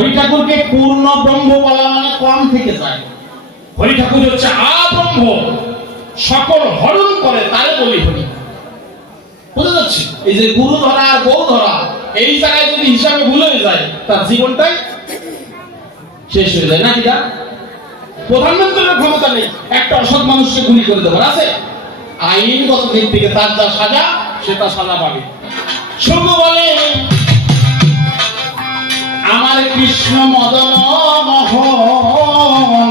হরি ঠাকুরকে পূর্ণ ব্রহ্ম বলা মানে কম থেকে যায়। হরি ঠাকুর হচ্ছে আব্রহ্ম, সকল হরণ করে, তারে বলি হরি। বুঝতে যাচ্ছে? এই যে গুরু ধরা আর বউ ধরা, এই জায়গায় যদি হিসাবে ভুল হয়ে যায় তার জীবনটাই শেষ হয়ে যায়। নাকি না? প্রধানমন্ত্রীর ক্ষমতা নেই একটা অসৎ মানুষকে গুলি করে দেবার, আছে? আইনগত দিক থেকে তার যা সাজা সে তার সাজা পাবে। শুধু বলে আমার কৃষ্ণ মদন মোহন,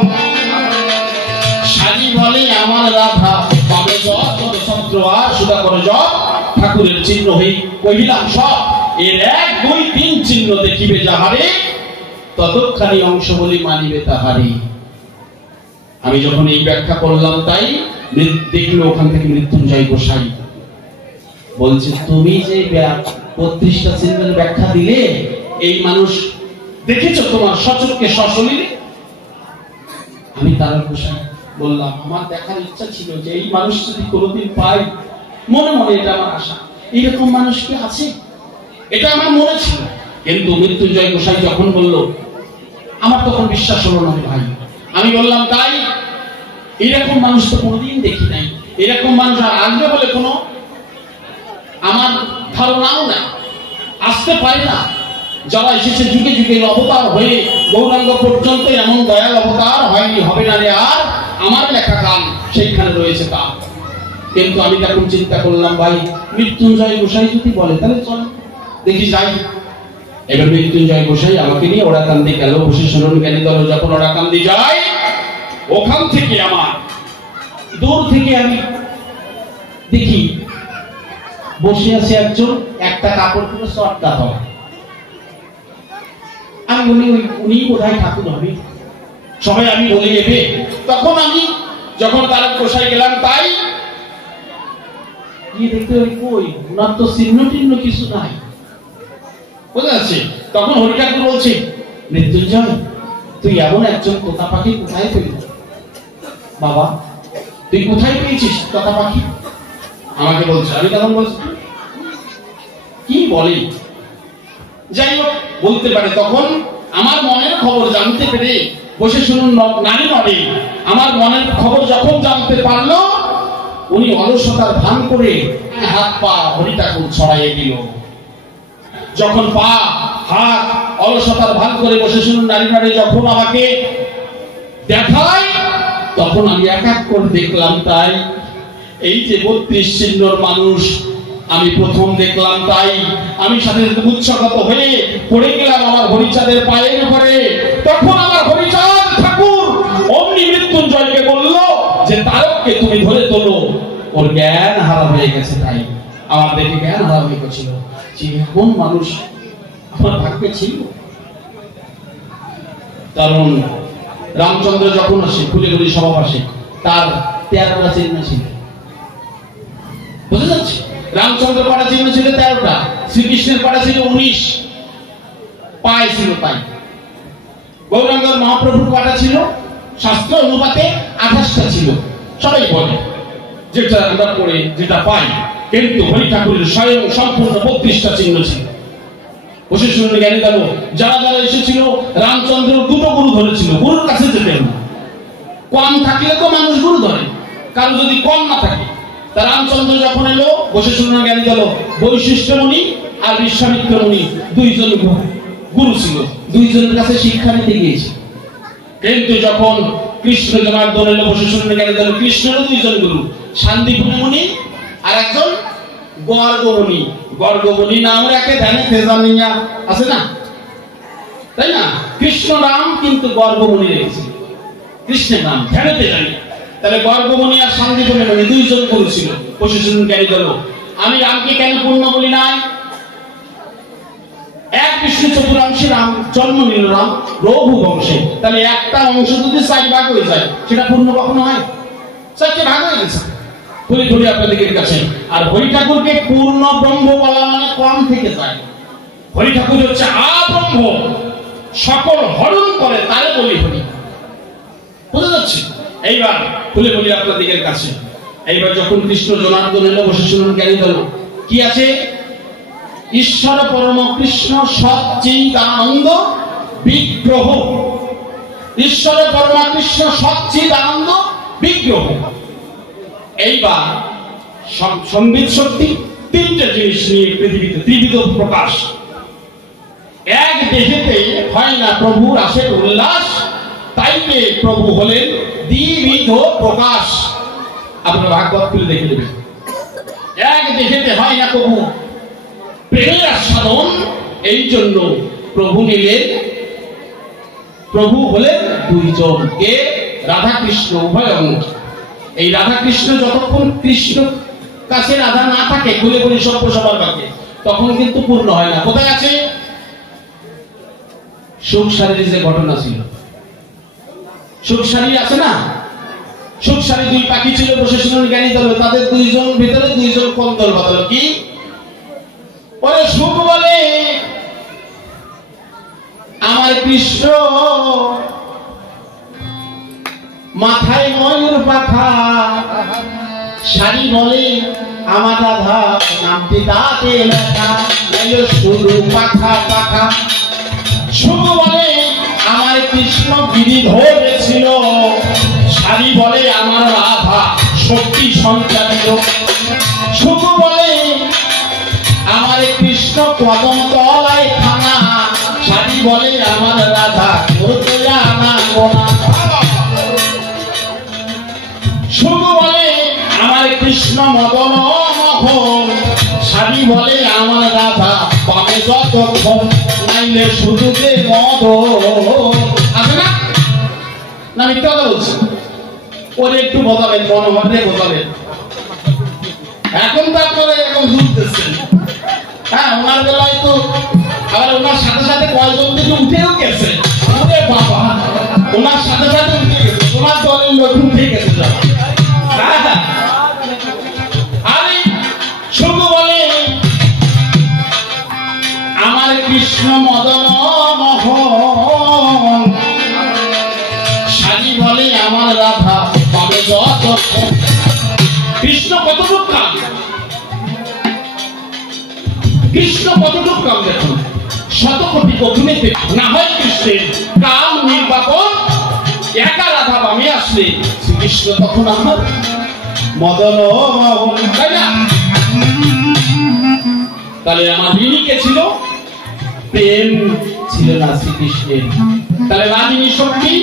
সাজি বলে আমার রাধা পাবে যত ছত্র আর সুদা করে জপ, ঠাকুরের চিহ্ন হই কহিলাম সব, এর 1 2 3 চিহ্ন দেখিবে যাহারে, ততখানি অংশ বলি মানিবে তাহারি। আমি যখন এই ব্যাখ্যা করলাম তাই দেখলো ওখান থেকে মৃত্যুঞ্জয় গোসাই বলছে, তুমি যে 32টা চিহ্নের ব্যাখ্যা দিলে এই মানুষ দেখেছো তোমার সচক্ষে সশরীরে? আমি তার গোসাই বললাম, আমার দেখার ইচ্ছা ছিল যে এই মানুষ যদি কোনোদিন পাই, মনে মনে এটা আমার আশা, এইরকম মানুষ কি আছে, এটা আমার মনে ছিল। কিন্তু মৃত্যুঞ্জয় গোসাই যখন বলল, আমার তখন বিশ্বাস হলো না ভাই। আমি বললাম, তাই এরকম মানুষ তো কোনোদিন দেখি নাই, এরকম মানুষ আর আসবে বলে কোনো আমার ধারণাও নাই, আসতে পারে না। যারা এসেছে যুগে যুগে অবতার হয়ে গৌরাঙ্গ পর্যন্ত এমন দয়াল অবতার হয়নি, হবে না রে আর, আমার লেখা গান সেইখানে রয়েছে তা। কিন্তু আমি তখন চিন্তা করলাম, ভাই মৃত্যুঞ্জয় গোসাই যদি বলে তাহলে চল দেখি যাই। এবার মৃত্যুঞ্জয় গোসাই আমাকে নিয়ে ওরাকান্দি গেল, বশিষ্ঠনন্দ জ্ঞানী দল যখন ওরাকান্দি যায়, ওখান থেকে আমার দূর থেকে আমি দেখি বসে আছে একজন, একটা কাপড় পুরো শর্টটা হয়। আমি বলি উনি বোধহয় ঠাকুর হবে, সবাই আমি বলে যাবে। তখন আমি যখন তার গোসাই গেলাম, তাই গিয়ে দেখতে ওই কই ওনার তো চিহ্ন টিহ্ন কিছু নাই, বুঝতে পারছি। তখন হরি ঠাকুর বলছে, মৃত্যুঞ্জয় তুই এমন একজন তোতা পাখি কোথায় পেলি? বাবা তুই কোথায় পেয়েছিস তোতা পাখি? আমাকে বলছে। আমি তখন বলছি, কি বলি? যাই হোক বলতে পারে। তখন আমার মনের খবর জানতে পেরে বসে শুনুন নারী নদে, আমার মনের খবর যখন জানতে পারলো, উনি অলসতার ভান করে হাত পা হরি ঠাকুর ছড়াইয়ে দিল। যখন পা হাত অলসতার ভান করে বসে শুনুন নারী নদে যখন আমাকে দেখায়, তখন আমি এক এক করে দেখলাম। তাই এই যে 32 চিহ্নর মানুষ আমি প্রথম দেখলাম, তাই আমি সাথে সাথে উৎসাহগত হয়ে পড়ে গেলাম আমার হরিচাঁদের পায়ের উপরে। তখন আমার হরিচাঁদ ঠাকুর অমনি মৃত্যুঞ্জয়কে বলল যে তারককে তুমি ধরে তোলো, ওর জ্ঞান হারা হয়ে গেছে। তাই আমার দেখে জ্ঞান হারা হয়ে গেছিল যে কোন মানুষ আমার ভাগ্যে ছিল। কারণ রামচন্দ্র যখন আসে ফুলেগুলি সভা আসে, তার 13টা চিহ্ন ছিল, বুঝতে যাচ্ছে? রামচন্দ্র পাড়া চিহ্ন ছিল 13টা, শ্রীকৃষ্ণের পাড়া ছিল 19 পায় ছিল। তাই গৌরাঙ্গর মহাপ্রভুর পাড়া ছিল শাস্ত্র অনুপাতে 28টা ছিল। সবাই বলে যেটা আমরা পড়ে যেটা পাই, কিন্তু হরি ঠাকুরের স্বয়ং সম্পূর্ণ 32টা চিহ্ন ছিল। বশিষ্ঠনন্দ জ্ঞানী দেব যারা যারা এসেছিল, রামচন্দ্র 2টো গুরু ধরেছিল, গুরুর কাছে যেতেন না। কম থাকলে তো মানুষ গুরু ধরে, কারো যদি কম না থাকে। তা রামচন্দ্র যখন এলো, বশিষ্ঠনন্দ জ্ঞানী দেব বৈশিষ্ট্য মুনি আর বিশ্বামিত্র মুনি 2 জন গুরু ছিল, 2 জনের কাছে শিক্ষা নিতে গিয়েছে। কিন্তু যখন কৃষ্ণ জনার্দন এলো, বশিষ্ঠনন্দ জ্ঞানী দেব কৃষ্ণেরও 2 জন গুরু, শান্তিপুর মুনি আর একজন গর্গমুনি। গর্গমুনি নাম রাখে ধ্যানে তেজানিয়া আছে না, তাই না? কৃষ্ণ নাম কিন্তু গর্গমুনি রেখেছে, কৃষ্ণের নাম ধ্যানে তেজানিয়া। তাহলে গর্গমুনি আর শান্তিপুর মুনি 2 জন গুরু ছিল। বশিষ্ঠনন্দ জ্ঞানী দেব আমি রামকে কেন পূর্ণ বলি নাই? এক বিষ্ণু চতুরাংশে রাম জন্ম নিল, রাম রঘু বংশে। তাহলে একটা অংশ যদি 4 ভাগ হয়ে যায়, সেটা পূর্ণ কখনো হয়? 4টে ভাগ হয়ে গেছে। তুলি ধরি আপনাদের কাছে। আর হরি ঠাকুরকে পূর্ণ ব্রহ্ম বলা মানে কম থেকে যায়। হরি ঠাকুর হচ্ছে আব্রহ্ম, সকল হরণ করে, তারে বলি হরি। বুঝতে যাচ্ছে? এইবার তুলে বলি আপনাদের কাছে। এইবার যখন কৃষ্ণ জনার্দন এলো, বশিষ্ঠনন্দ জ্ঞানী দল কি আছে? ঈশ্বর পরম কৃষ্ণ সৎ চিন্তানন্দ বিগ্রহ, ঈশ্বর পরমা কৃষ্ণ সচ্চিদ আনন্দ বিগ্রহ। এইবার সম্বিত শক্তি তিনটে জিনিস নিয়ে পৃথিবীতে ত্রিবিধ প্রকাশ। এক দেহেতে হয় না প্রভুর আসে উল্লাস, তাইতে প্রভু হলেন দ্বিবিধ প্রকাশ। আপনারা ভাগবত খুলে দেখে নেবেন। এক দেহেতে হয় না প্রভু প্রেমের আস্বাদন, এই জন্য প্রভু নিলেন, প্রভু হলেন দুইজন, কে? রাধা কৃষ্ণ উভয় অঙ্গ। এই রাধা কৃষ্ণ যতক্ষণ কৃষ্ণ কাছে রাধা না থাকে, খুলে বলি সভ্য সবার কাছে, তখন কিন্তু পূর্ণ হয় না। কোথায় আছে? সুখসারীর যে ঘটনা ছিল, সুখসারী আছে না, সুখসারী দুই পাখি ছিল, বসেছিলেন জ্ঞানী দল, তাদের দুইজন ভিতরে দুইজন কোন দল বাঁধল কি? ওরে সুখ বলে আমার কৃষ্ণ মাথায় ময়ূর পাখা, সারি বলে আমার রাধা নামটি তাতে লেখা, শুধু পাখা পাখা। সুখ বলে আমার কৃষ্ণ গিরি ধরেছিল, সারি বলে আমার রাধা শক্তি সঞ্চারিত। সুখ বলে আমার কৃষ্ণ কদম তলায় খানা, সারি বলে আমার রাধা করতে জানা গোনা। সুখ বলে আমার কৃষ্ণ মদন মোহন, সারি বলে আমার রাধা পাবে যতক্ষণ, নাইলে শুধু যে মদন। আছে না? না মিথ্যা কথা বলছি? ওরে একটু বোঝাবেন, মনোভাবে বোঝাবেন। এখন তো আপনারা এখন বুঝতেছেন। হ্যাঁ, ওনার বেলায় তো আবার ওনার সাথে সাথে কয়েকজন থেকে উঠেও গেছে। ওরে বাবা, ওনার সাথে সাথে উঠে গেছে, ওনার দলের লোক উঠে গেছে। আরে শুধু বলে আমার কৃষ্ণ মদন মোহন, সারি বলে আমার রাধা পাবে যতক্ষণ। কৃষ্ণ কতটুক কাম, কৃষ্ণ কতটুক কাম দেখুন। শতকোটি অভিনেতে না হয় কৃষ্ণের কাম নির্বাপন, একা রাধা বামে আসলে শ্রীকৃষ্ণ তখন আমার মদন মোহন, তাই না? তাহলে আমার ঋণী কে ছিল? প্রেম ছিল না শ্রীকৃষ্ণের। তাহলে রাগিনী শক্তি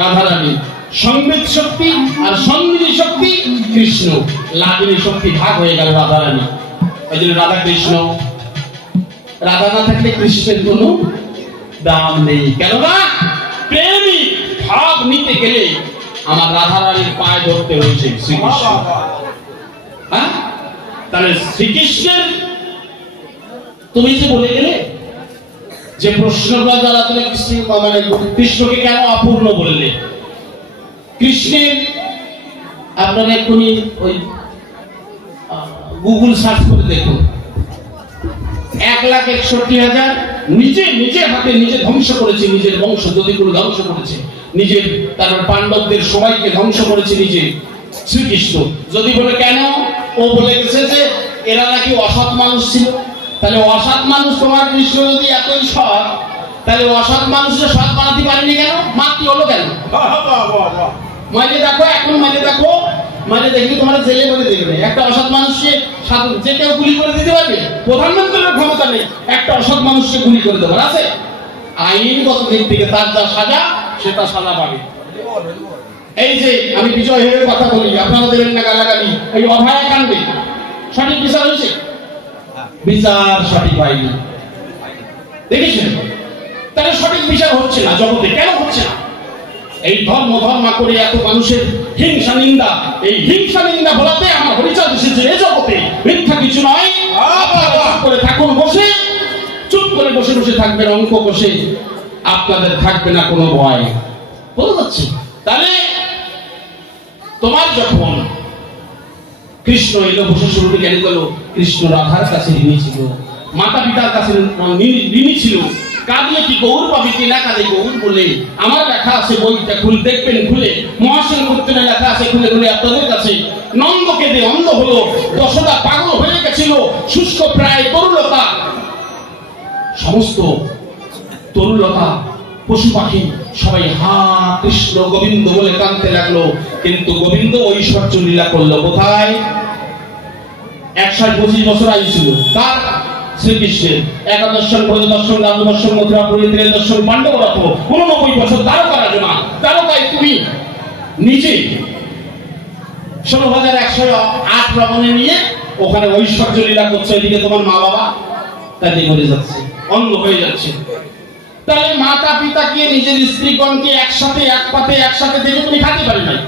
রাধারানী, সংবিত শক্তি আর সঙ্গিনী শক্তি কৃষ্ণ। লাগিনী শক্তি ভাগ হয়ে গেল রাধারানী। ওই জন্য রাধা কৃষ্ণ। রাধা না থাকলে কৃষ্ণের কোনো দাম নেই। কেননা প্রেমী ভাব নিতে গেলে আমার রাধারানীর পায়ে ধরতে হয়েছে শ্রীকৃষ্ণ। হ্যাঁ, তাহলে শ্রীকৃষ্ণের তুমি যে বলে গেলে যে প্রশ্নটা দ্বারা তুমি মানে কৃষ্ণকে কেন অপূর্ণ বললে? কৃষ্ণের আপনারা এক্ষুনি ওই গুগল সার্চ করে দেখুন, 1,61,000 নিজে হাতে নিজে ধ্বংস করেছে, নিজের বংশ যদিগুলো ধ্বংস করেছে, নিজের তারপর পাণ্ডবদের সবাইকে ধ্বংস করেছে নিজে শ্রীকৃষ্ণ। যদি বলে কেন? ও বলে গেছে যে এরা নাকি অসৎ মানুষ ছিল। তাহলে অসৎ মানুষ তোমার কৃষ্ণ যদি এতই সৎ, তাহলে অসৎ মানুষের সৎ বানাতে পারেনি কেন? মাতৃ হলো কেন? মাঝে দেখো, এখন মাঝে দেখো, মাঝে দেখবি তোমার জেলে করে দেবে। একটা অসৎ মানুষকে যে কেউ গুলি করে দিতে পারবে? প্রধানমন্ত্রীর ক্ষমতা নেই একটা অসৎ মানুষকে গুলি করে দেবার, আছে? আইনগত দিক থেকে তার যা সাজা সে তার সাজা পাবে। এই যে আমি বিজয় হয়ে কথা বলি, আপনারা দেবেন না গালাগালি। এই অভয়া কাণ্ডে সঠিক বিচার হয়েছে? বিচার সঠিক হয়নি, দেখেছেন? তাহলে সঠিক বিচার হচ্ছে না জগতে। কেন হচ্ছে না? এই ধর্ম ধর্মা করে এত মানুষের হিংসা নিন্দা, এই হিংসা নিন্দা বলাতে আমার হরিচাঁদ এসেছে এ জগতে, মিথ্যা কিছু নয়। চুপ করে থাকুন, বসে চুপ করে বসে বসে থাকবেন অঙ্ক বসে, আপনাদের থাকবে না কোনো ভয়। বোঝা যাচ্ছে? তাহলে তোমার যখন কৃষ্ণ এলো, বসে শুরু জ্ঞানী গেল, কৃষ্ণ রাধার কাছে ঋণী ছিল, মাতা পিতার কাছে ঋণী ছিল। কাঁদলে কি গৌর পাবি কিনা? কাঁদে গৌর বলে আমার লেখা আছে, বইটা খুলে দেখবেন, খুলে মহাসেন করতে লেখা আছে, খুলে খুলে আপনাদের কাছে। নন্দ কেঁদে অন্ধ হলো, যশোদা পাগল হয়ে গেছিল, শুষ্ক প্রায় তরুলতা, সমস্ত তরুলতা পশু পাখি সবাই হা কৃষ্ণ গোবিন্দ বলে কাঁদতে লাগলো। কিন্তু গোবিন্দ ঐশ্বর্য লীলা করলো কোথায়? 125 বছর আয়ু ছিল কার? শ্রীকৃষ্ণের। একাদর্শন, প্রদর্শন, দ্বাদশন, মথুরাপুরী, ত্রয়োদশন, পাণ্ডবরথ, 89 বছর দ্বারকা রাজমা। দ্বারকায় তুমি নিজে 16,108 রমণে নিয়ে ওখানে ঐশ্বর্য লীলা করছো, এদিকে তোমার মা বাবা তাতে মরে যাচ্ছে, অন্ধ হয়ে যাচ্ছে। তাহলে মাতা পিতাকে নিজের স্ত্রীগণকে একসাথে এক পাতে একসাথে দেখে তুমি খাতে পারি নাই?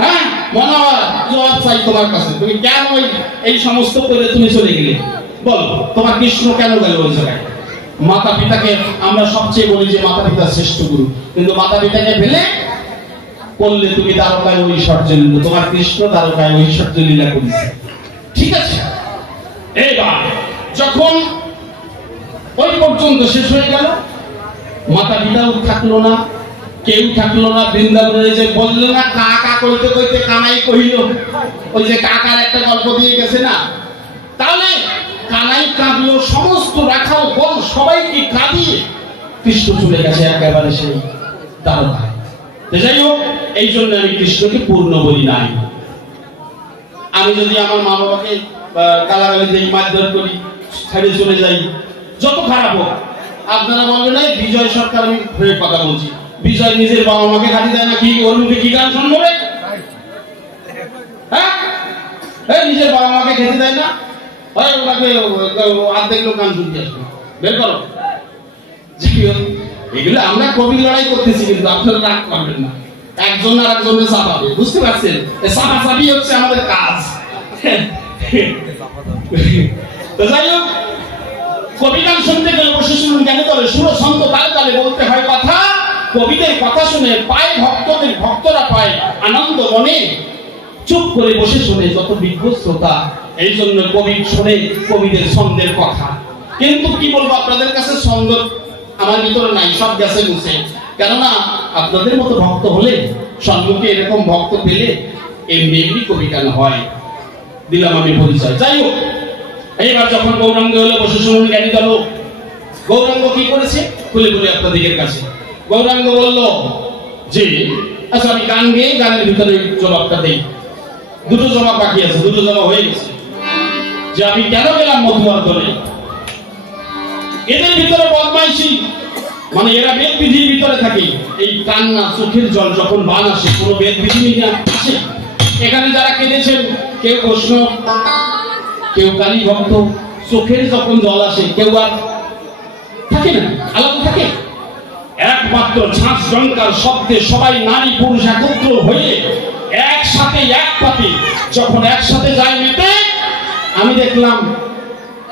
হ্যাঁ, মনে হয় জবাব চাই তোমার কাছে, তুমি কেন এই সমস্ত করে তুমি চলে গেলে? বলো, তোমার কৃষ্ণ কেন গেল ওই জায়গায়? মাতা পিতাকে আমরা সবচেয়ে বলি যে মাতা পিতা শ্রেষ্ঠ গুরু, কিন্তু মাতা পিতাকে ফেলে করলে তুমি দ্বারকায় ঐশ্বর্য লীলা, তোমার কৃষ্ণ দ্বারকায় ঐশ্বর্য লীলা করেছে। ঠিক আছে, এবার যখন ওই পর্যন্ত শেষ হয়ে গেল, মাতা পিতাও থাকলো না, কেউ থাকলো না। বৃন্দাবনে যে বললো না কাকা কইতে কইতে কানাই কইল, ওই যে কাকার একটা গল্প দিয়ে গেছে না, তাহলে কানাই কাঁদলো, সমস্ত রাখাল বল সবাইকে কাঁদিয়ে কৃষ্ণ চলে গেছে একেবারে সেই দ্বারকায়। যাই হোক, এই জন্য আমি কৃষ্ণকে পূর্ণ বলি নাই। আমি যদি আমার মা বাবাকে গালাগালি দিই, মারধর করি, ছেড়ে চলে যাই, যত খারাপ হোক, আপনারা বলবেন না বিজয় সরকার আমি হয়ে কথা বলছি। বিজয় নিজের বাবা মাকে গালি দেয় না, কি ওর মুখে কি গান শুনবো রে? হ্যাঁ, নিজের বাবা মাকে খেতে দেয় না, হয় ওনাকে অর্ধেক লোক গান শুনতে আসবে, বের করো। এগুলো আমরা কবি লড়াই করতেছি, কিন্তু আপনারা রাগ করবেন না, একজন আর একজনের চাপাবে, বুঝতে পারছেন? চাপাচাপি হচ্ছে আমাদের কাজ। তো যাই হোক, কবি গান শুনতে গেলে বসে শুনুন, কেন করে সুর ছন্দ তালে তালে বলতে হয় কথা। কবিদের কথা শুনে পায় ভক্তদের, ভক্তরা পায় আনন্দ মনে, চুপ করে বসে শুনে যত বিজ্ঞ শ্রোতা। এই জন্য কবি শুনে কবিদের ছন্দের কথা। কিন্তু কি বলবো আপনাদের কাছে, ছন্দ আমার ভিতরে নাই, সব গেছে মুছে। কেননা আপনাদের মতো ভক্ত হলে, সম্মুখে এরকম ভক্ত পেলে এমনি এমনি কবি গান হয়। দিলাম আমি পরিচয়। যাই হোক, এইবার যখন গৌরাঙ্গ হলো, বসে শুনুন জ্ঞানী দল। গৌরাঙ্গ কি করেছে খুলে বলি আপনাদের কাছে। গৌরাঙ্গ বলল যে আচ্ছা আমি গান গেয়ে গানের ভিতরে জবাবটা দেই। দুটো জবাব বাকি আছে, দুটো জবাব হয়ে গেছে। যে আমি কেন গেলাম মধুয়ার দলে, এদের ভিতরে বদমাইশি, মানে এরা বেদ বিধির ভিতরে থাকে। এই কান্না, চোখের জল যখন বান আসে, কোনো বেদ বিধি নিয়ে আসে। এখানে যারা কেঁদেছেন, কেউ বৈষ্ণব, কেউ কালী ভক্ত, চোখের যখন জল আসে কেউ আর থাকে না, আলাদা থাকে। একমাত্র ঝাঁস জঙ্কার শব্দে সবাই নারী পুরুষ একত্র হয়ে একসাথে এক পাতে যখন একসাথে যায় মেতে, আমি দেখলাম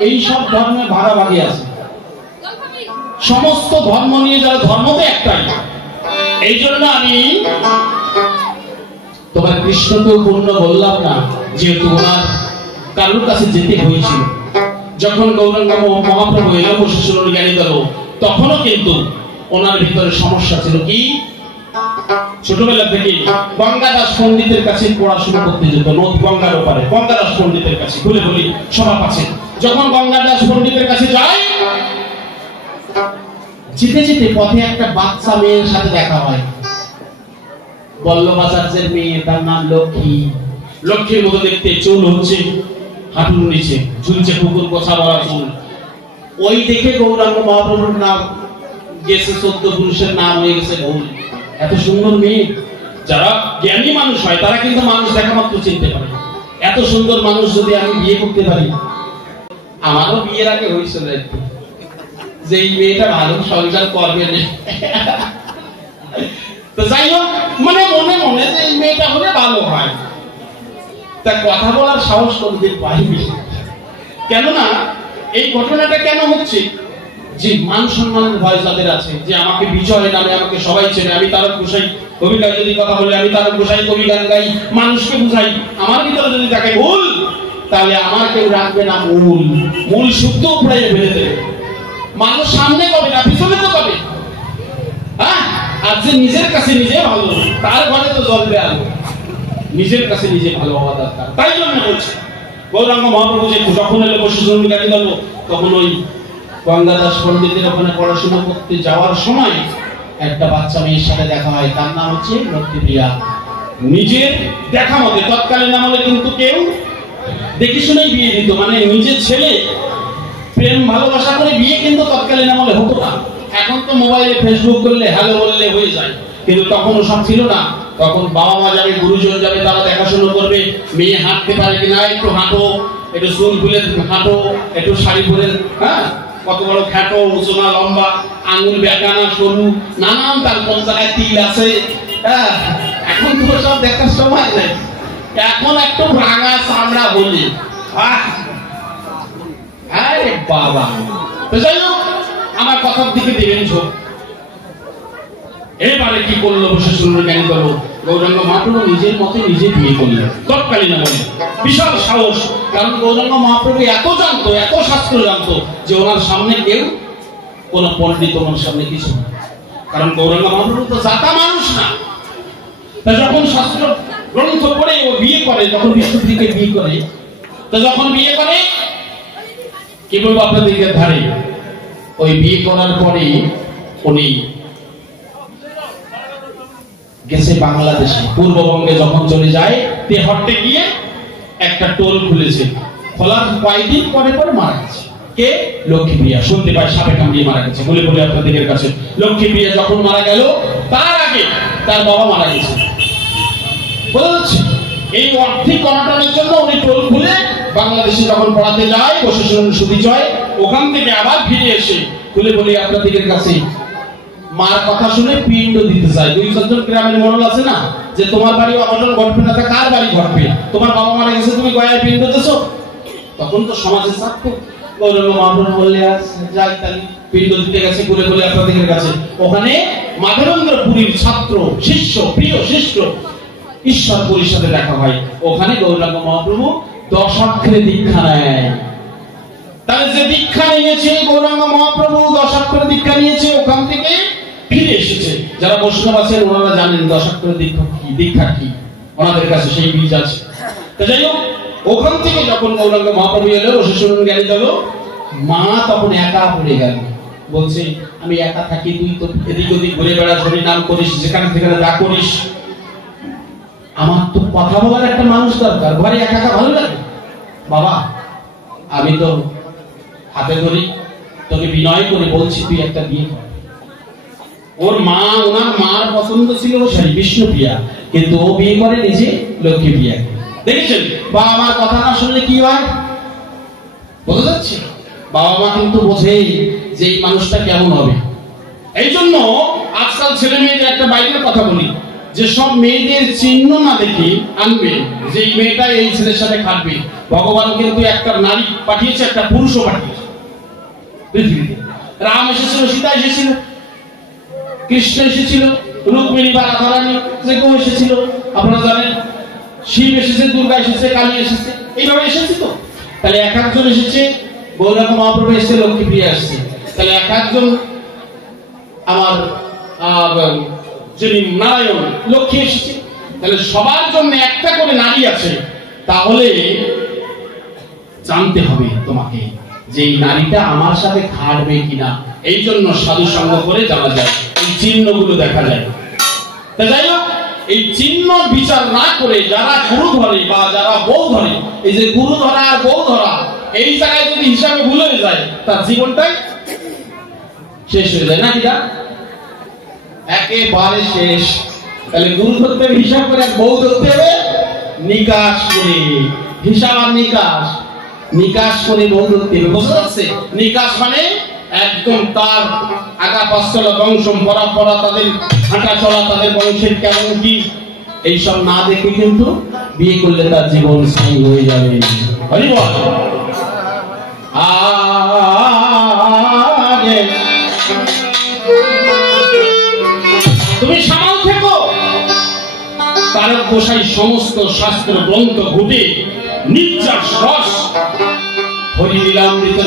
এই সব ধর্মে ভাগাভাগি আছে। সমস্ত ধর্ম নিয়ে যারা ধর্ম তো একটাই। এই জন্য আমি তোমার কৃষ্ণকেও পূর্ণ বললাম না, যেহেতু ওনার কারোর কাছে যেতে হয়েছিল। যখন গৌরাঙ্গ মহাপ্রভু এলো, বসে শুনুন জ্ঞানী দল, তখনও কিন্তু ওনার ভিতরে সমস্যা ছিল। কি? ছোটবেলা থেকে গঙ্গাদাস পণ্ডিতের কাছে পড়াশোনা করতে যেত, নদী গঙ্গার ওপারে গঙ্গাদাস পণ্ডিতের কাছে, খুলে বলি সভা পাচ্ছে। যখন গঙ্গাদাস পণ্ডিতের কাছে যায়, যেতে যেতে পথে একটা বাচ্চা মেয়ের সাথে দেখা হয়। বল্লভাচার্যের মেয়ে, তার নাম লক্ষ্মী। লক্ষ্মীর মতো দেখতে, চুল হচ্ছে হাঁটুর নিচে, ঝুলছে পুকুর কোথা বড়া চুল। ওই দেখে গৌরাঙ্গ মহাপ্রভুর নাম গেছে, 14 পুরুষের নাম হয়ে গেছে ভুল। এত সুন্দর মেয়ে। যারা জ্ঞানী মানুষ হয় তারা কিন্তু মানুষ দেখা মাত্র চিনতে পারে। এত সুন্দর মানুষ যদি আমি বিয়ে করতে পারি, আমারও বিয়ের আগে হয়েছিল একটু, যে এই মেয়েটা ভালো সংসার করবে না। তো যাই হোক, মানে মনে মনে যে এই মেয়েটা হলে ভালো হয়, তা কথা বলার সাহস কোনদিন পাইনি। কেননা এই ঘটনাটা কেন হচ্ছে, যে মান সম্মানের ভয় যাদের আছে, যে আমাকে বিজয় নামে আমাকে সবাই চেনে, আমি তার গোসাই কবিতায় যদি কথা বলে, আমি তার গোসাই কবি গান গাই, মানুষকে বুঝাই, আমার ভিতরে যদি তাকে ভুল, তাহলে আমার কেউ রাখবে না মূল, মূল শুদ্ধ উপরে ফেলে দেবে। মানুষ সামনে কবে না, পিছনে তো কবে। হ্যাঁ, আর যে নিজের কাছে নিজে ভালো, তার ঘরে তো জ্বলবে আলো। নিজের কাছে নিজে ভালো হওয়া দরকার। তাই জন্য বলছে গৌরাঙ্গ মহাপ্রভু যে যখন এলো বসে জ্ঞানী দল, তখন ওই গঙ্গাদাস পণ্ডিতের ওখানে পড়াশোনা করতে যাওয়ার সময় একটা বাচ্চা মেয়ের সাথে দেখা হয়, তার নাম হচ্ছে লক্ষ্মীপ্রিয়া। নিজের দেখা মতে তৎকালীন আমলে কিন্তু কেউ দেখে শুনেই বিয়ে দিত, মানে নিজের ছেলে প্রেম ভালোবাসা করে বিয়ে কিন্তু তৎকালীন আমলে হতো না। এখন তো মোবাইলে ফেসবুক করলে হ্যালো বললে হয়ে যায়, কিন্তু তখন ওসব ছিল না। তখন বাবা মা যাবে, গুরুজন যাবে, তারা দেখাশোনা করবে মেয়ে হাঁটতে পারে কিনা, একটু হাঁটো, একটু চুল খুলে হাঁটো, একটু শাড়ি পরে, হ্যাঁ কত বড় খাটো, উঁচুনা লম্বা, আঙুল বেঁকানা সরু, নানান তার কোন জায়গায় তিল আছে। হ্যাঁ এখন তো সব দেখার সময় নেই, এখন একটু রাঙা চামড়া বলি আরে বাবা। তো যাই হোক, আমার কথার দিকে দেবেন চোখ। এবারে কি করলো বসে শুনলো জ্ঞান করলো, গৌরাঙ্গ মহাপ্রভু নিজের মতে নিজে বিয়ে করলেন তৎকালীন আমলে। বিশাল সাহস, কারণ গৌরাঙ্গ মহাপ্রভু এত জানতো, এত শাস্ত্র জানতো যে ওনার সামনে কেউ কোন পণ্ডিত ওনার সামনে কিছু না, কারণ গৌরাঙ্গ মহাপ্রভু তো জাতা মানুষ না। তা যখন শাস্ত্র গ্রন্থ পড়ে ও বিয়ে করে, যখন বিষ্ণুপ্রীকে বিয়ে করে, তো যখন বিয়ে করে কি বলবো আপনাদেরকে ধারে, ওই বিয়ে করার পরে উনি গেছে বাংলাদেশে, পূর্ববঙ্গে যখন চলে যায়, তেহট্টে গিয়ে একটা টোল খুলেছে, খোলার কয়েকদিন পরে পরে মারা গেছে। কে? লক্ষ্মীপ্রিয়া। শুনতে পায় সাপে কামড়িয়ে মারা গেছে, বলে বলে আপনাদের কাছে। লক্ষ্মীপ্রিয়া যখন মারা গেল, তার আগে তার বাবা মারা গেছে। বোঝা যাচ্ছে? এই আর্থিক অনটনের জন্য উনি টোল খুলে বাংলাদেশে যখন পড়াতে যায়, বসে শুনুন সুবিজয়, ওখান থেকে আবার ফিরে এসে খুলে বলি আপনাদের কাছে, মার কথা শুনে পিণ্ড দিতে চাই। 2-4 গ্রামের মরল আছে না, যে তোমার বাড়ি অঘটন ঘটবে না, তা কার বাড়ি ঘটবে? তোমার বাবা মারা গেছে, তুমি গয়ায় পিণ্ড দিছো। তখন তো সমাজে থাকতো। গৌরাঙ্গ মহাপ্রভু বললে যাই তাই পিণ্ড দিতে গেছে বলে বলে আপনাদের কাছে। ওখানে মাধবেন্দ্র পুরীর ছাত্র, শিষ্য, প্রিয় শিষ্য ঈশ্বরপুরীর সাথে দেখা হয়। ওখানে গৌরাঙ্গ মহাপ্রভু 10 অক্ষরে দীক্ষা নেয়। তাহলে যে দীক্ষা নিয়েছে গৌরাঙ্গ মহাপ্রভু, 10 অক্ষরে দীক্ষা নিয়েছে, ওখান থেকে ফিরে এসেছে। যারা বৈষ্ণব আছেন ওনারা জানেন 10 অক্ষরে দীক্ষা কি, ওনাদের কাছে সেই বীজ আছে। তো যাই হোক, ওখান থেকে যখন গৌরাঙ্গ মহাপ্রভু এলো, রসিকরণ জ্ঞানী গেল, মা তখন একা পড়ে গেল। বলছে আমি একা থাকি, তুই তো এদিক ওদিক ঘুরে বেড়াস, হরি নাম করিস, যেখানে সেখানে যা করিস, আমার তো কথা বলার একটা মানুষ দরকার, ঘরে একা একা ভালো লাগে। বাবা আমি তো হাতে ধরি, তোকে বিনয় করে বলছি তুই একটা বিয়ে কর। ওর মা, ওনার মার পছন্দ ছিল বিষ্ণুপ্রিয়া, কিন্তু ও বিয়ে করে নিজে লক্ষ্মীপ্রিয়া। দেখেছেন বাবা মার কথা না শুনলে কি হয়, বোঝা যাচ্ছে? বাবা মা কিন্তু বোঝে যে এই মানুষটা কেমন হবে। এই জন্য আজকাল ছেলে মেয়েদের একটা বাইরের কথা বলি, যে সব মেয়েদের চিহ্ন না দেখে আনবে যে এই মেয়েটা এই ছেলের সাথে খাটবে। ভগবান কিন্তু একটা নারী পাঠিয়েছে, একটা পুরুষও পাঠিয়েছে পৃথিবীতে। রাম এসেছিল, সীতা এসেছিল, কৃষ্ণ এসেছিল, রুক্মিণী বা রাধারানী যে কেউ এসেছিল, আপনারা জানেন। শিব এসেছে, দুর্গা এসেছে, কালী এসেছে, এইভাবে এসেছে। তো তাহলে এক একজন এসেছে, গৌরাঙ্গ মহাপ্রভু এসেছে, লক্ষ্মীপ্রিয়া এসেছে। তাহলে এক একজন আমার যিনি নারায়ণ, লক্ষ্মী এসেছে। তাহলে সবার জন্য একটা করে নারী আছে। তাহলে জানতে হবে তোমাকে যে এই নারীটা আমার সাথে খাটবে কিনা। এই জন্য সাধু সঙ্গ করে জানা যায়, এই চিহ্নগুলো দেখা যায়। তা যাই হোক, এই চিহ্ন বিচার না করে যারা গুরু ধরে বা যারা বউ ধরে, এই যে গুরু ধরা আর বউ ধরা, এই জায়গায় যদি হিসাবে ভুল হয়ে যায়, তার জীবনটাই শেষ হয়ে যায়। নাকি না? একেবারে শেষ। তাহলে গুরু ধরতে হবে হিসাব করে, বউ ধরতে হবে নিকাশ করে। হিসাব আর নিকাশ, নিকাশ করে বউ ধরতে হবে। বুঝতে পারছে? নিকাশ মানে একদম তার আগা পাঁচতলা বংশ, পরম্পরা, তাদের হাঁটা চলা, তাদের বংশের কেমন কি, এইসব না দেখে কিন্তু বিয়ে করলে তার জীবন স্থায়ী হয়ে যাবে। হরি বল। তুমি সামাল থেকো। তারক গোসাই সমস্ত শাস্ত্র গ্রন্থ ঘুটে নির্যাস রস হরি লীলামৃত